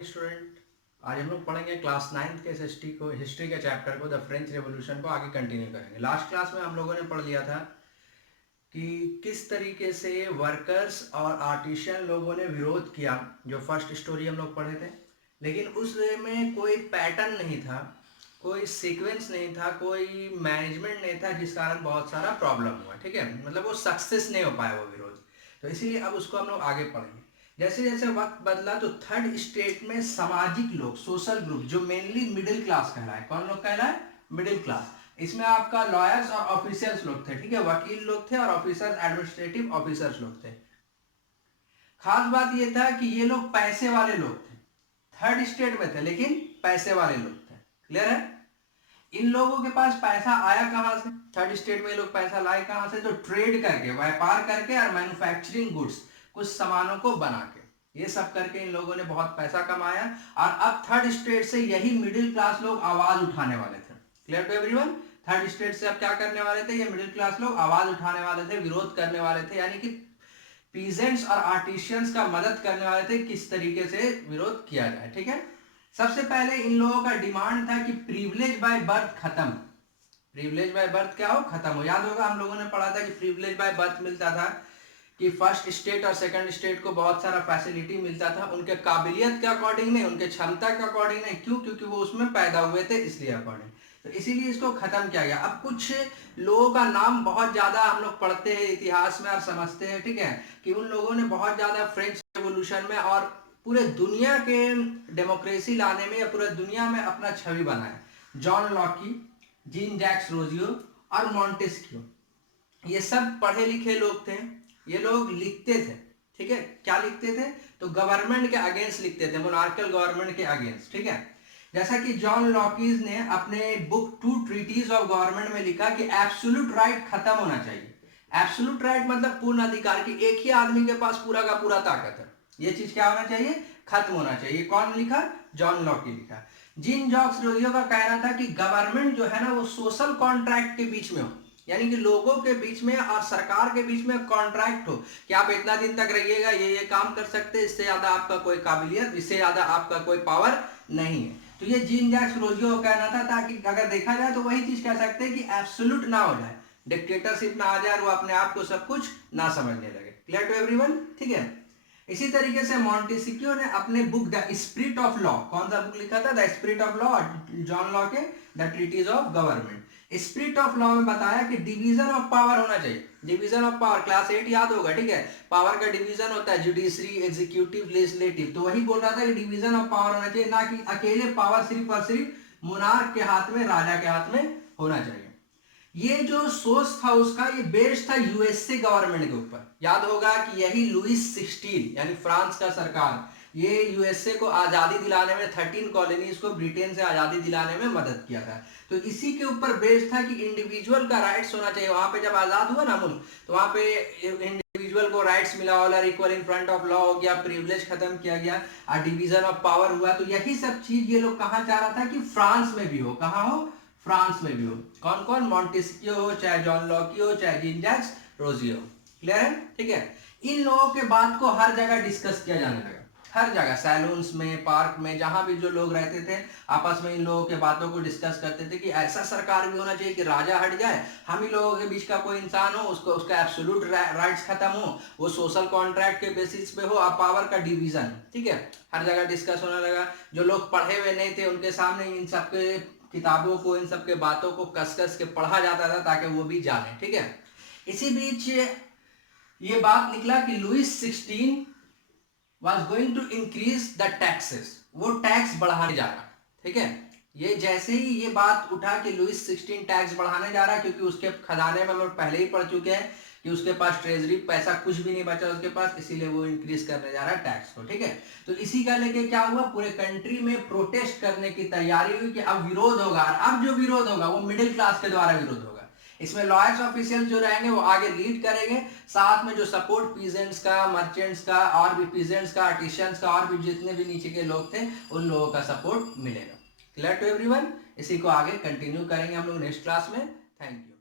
Student, आज हम लोग पढ़ेंगे क्लास 9th के हिस्ट्री के चैप्टर को, द फ्रेंच रेवोल्यूशन को आगे कंटिन्यू करेंगे। लास्ट क्लास में हम लोगों ने पढ़ लिया था कि किस तरीके से वर्कर्स और आर्टिशियन लोगों ने विरोध किया। जो फर्स्ट स्टोरी हम लोग पढ़े थे, लेकिन उसमें कोई पैटर्न नहीं था, कोई सीक्वेंस नहीं था, कोई मैनेजमेंट नहीं था, जिस कारण बहुत सारा प्रॉब्लम हुआ। ठीक है, मतलब वो सक्सेस नहीं हो पाया वो विरोध। तो इसीलिए अब उसको हम लोग आगे पढ़ेंगे। जैसे जैसे वक्त बदला तो थर्ड स्टेट में सामाजिक लोग, सोशल ग्रुप, जो मेनली मिडिल क्लास कहलाए। कौन लोग कहलाए? Middle class. इसमें आपका लॉयर्स और ऑफिसर्स लोग थे। ठीक है, वकील लोग थे और ऑफिसर्स, एडमिनिस्ट्रेटिव ऑफिसर्स लोग थे। खास बात ये था कि ये लोग पैसे वाले लोग थे। थर्ड स्टेट में थे लेकिन पैसे वाले लोग थे। क्लियर है? इन लोगों के पास पैसा आया कहां से? थर्ड स्टेट में लोग पैसा लाए कहां से? तो ट्रेड करके, व्यापार करके और मैन्युफैक्चरिंग गुड्स, कुछ सामानों को बना के, ये सब करके इन लोगों ने बहुत पैसा कमाया। और अब थर्ड स्टेट से यही मिडिल क्लास लोग आवाज उठाने वाले थे। Clear to everyone? Third state से अब क्या करने वाले थे? ये मिडिल क्लास लोग आवाज उठाने वाले थे, विरोध करने वाले थे, यानी कि पीजेंट्स और आर्टिशियंस का मदद करने वाले थे किस तरीके से विरोध किया जाए। ठीक है, सबसे पहले इन लोगों का डिमांड था कि प्रिविलेज बाय बर्थ खत्म। प्रिविलेज बाय बर्थ क्या हो? खत्म हो। याद होगा हम लोगों ने पढ़ा था कि प्रिविलेज बाय बर्थ मिलता था कि फर्स्ट स्टेट और सेकंड स्टेट को बहुत सारा फैसिलिटी मिलता था, उनके काबिलियत के अकॉर्डिंग नहीं, उनके क्षमता के अकॉर्डिंग नहीं। क्यों? क्योंकि वो उसमें पैदा हुए थे, इसलिए अकॉर्डिंग। तो इसीलिए इसको खत्म किया गया। अब कुछ लोगों का नाम बहुत ज्यादा हम लोग पढ़ते हैं इतिहास में और समझते हैं, ठीक है, कि उन लोगों ने बहुत ज्यादा फ्रेंच रेवोल्यूशन में और पूरे दुनिया के डेमोक्रेसी लाने में या पूरे दुनिया में अपना छवि बनाया। जॉन लॉकी, जीन जैक्स रोजियो और मॉन्टेस्क्यू, ये सब पढ़े लिखे लोग थे। ये लोग लिखते थे। ठीक है, क्या लिखते थे? तो गवर्नमेंट के अगेंस्ट लिखते थे, मोनार्कल गवर्नमेंट के अगेंस्ट। ठीक है, जैसा कि जॉन लॉकीज ने अपने book two treatises of government में लिखा कि एब्सोल्यूट राइट खत्म होना चाहिए। एब्सोल्यूट राइट मतलब पूर्ण अधिकार, की एक ही आदमी के पास पूरा का पूरा ताकत है। ये चीज क्या होना चाहिए? खत्म होना चाहिए। कौन लिखा? जॉन लॉकी लिखा। जीन जैक्स रोजियो का कहना था कि गवर्नमेंट जो है ना, वो सोशल कॉन्ट्रैक्ट के बीच में हो, यानी कि लोगों के बीच में और सरकार के बीच में कॉन्ट्रैक्ट हो कि आप इतना दिन तक रहिएगा, ये काम कर सकते हैं, इससे ज्यादा आपका कोई काबिलियत, इससे ज्यादा आपका कोई पावर नहीं है। तो ये जीन जैक्स रोजियो का कहना था, ताकि अगर देखा जाए तो वही चीज कह सकते हैं कि एब्सोल्यूट ना हो जाए, डिक्टेटरशिप ना आ जाए, वो अपने आप को सब कुछ ना समझने लगे। Clear to everyone? ठीक है, इसी तरीके से मॉन्टेस्क्यू ने अपने book the spirit of law, कौन सा बुक लिखा था? The spirit of law, John Law के the treatise of government. Spirit of law में बताया कि डिवीजन ऑफ पावर होना चाहिए। डिवीजन ऑफ पावर क्लास 8 याद होगा, ठीक है, पावर का डिवीजन होता है, जुडिशरी, एग्जीक्यूटिव, लेजिस्लेटिव। तो वही बोल रहा था कि डिवीजन ऑफ पावर होना चाहिए, ना कि अकेले पावर सिर्फ और सिर्फ मोनार्क के हाथ में, राजा के हाथ में होना चाहिए। ये जो सोच था उसका, ये बेस्ड था यूएसए गवर्नमेंट के ऊपर। याद होगा कि यही लुइस 16 यानी फ्रांस का सरकार, ये यूएसए को आजादी दिलाने में, 13 कॉलोनीज को ब्रिटेन से आजादी दिलाने में मदद किया था। तो इसी के ऊपर बेस्ड था कि इंडिविजुअल का राइट्स होना चाहिए। वहां पे जब आजाद हुआ ना मुल्क, तो वहां पे इंडिविजुअल को राइट्स मिला, all are equal in front of law हो गया, प्रिविलेज खत्म किया गया और डिवीजन ऑफ पावर हुआ। तो यही सब चीज ये लोग कहाँ चाह रहा था कि फ्रांस में भी हो। कहाँ हो? फ्रांस में भी हो। कौन कौन? मॉन्टेस्क्यू हो, चाहे जॉन लॉकी हो, चाहे जीन जैक्स रोजियो। क्लियर है? ठीक है, इन लोगों के बात को हर जगह डिस्कस किया जाने लगा, हर जगह, सैलून्स में, पार्क में, जहां भी जो लोग रहते थे आपस में इन लोगों के बातों को डिस्कस करते थे कि ऐसा सरकार भी होना चाहिए कि राजा हट जाए, हम ही लोगों के बीच का कोई इंसान हो, उसको उसका एब्सोल्यूट राइट्स खत्म हो, वो सोशल कॉन्ट्रैक्ट के बेसिस पे हो, और पावर का डिवीजन। ठीक है, हर जगह डिस्कस होने लगा। जो लोग पढ़े हुए नहीं थे उनके सामने इन सबके किताबों को, इन सबके बातों को कस कस के पढ़ा जाता था ताकि वो भी जाने। ठीक है, इसी बीच ये बात निकला कि Louis 16 was going to increase the taxes, वो टैक्स बढ़ाने जा रहा। ठीक है, ये जैसे ही ये बात उठा कि लुइस 16 टैक्स बढ़ाने जा रहा, क्योंकि उसके खजाने में हम लोग पहले ही पढ़ चुके हैं कि उसके पास ट्रेजरी पैसा कुछ भी नहीं बचा उसके पास, इसीलिए वो इंक्रीज करने जा रहा है टैक्स को। ठीक है, तो इसी का लेके क्या हुआ, पूरे कंट्री में प्रोटेस्ट करने की तैयारी हुई कि अब विरोध होगा। अब जो विरोध होगा वो मिडिल क्लास के द्वारा विरोध होगा। इसमें लॉयर्स ऑफिशियल जो रहेंगे वो आगे लीड करेंगे, साथ में जो सपोर्ट पीजेंट्स का, मर्चेंट्स का, और भी पीजेंट्स का, आर्टिशियंस का, और भी जितने भी नीचे के लोग थे उन लोगों का सपोर्ट मिलेगा। Clear to everyone? इसी को आगे कंटिन्यू करेंगे हम लोग नेक्स्ट क्लास में। Thank you.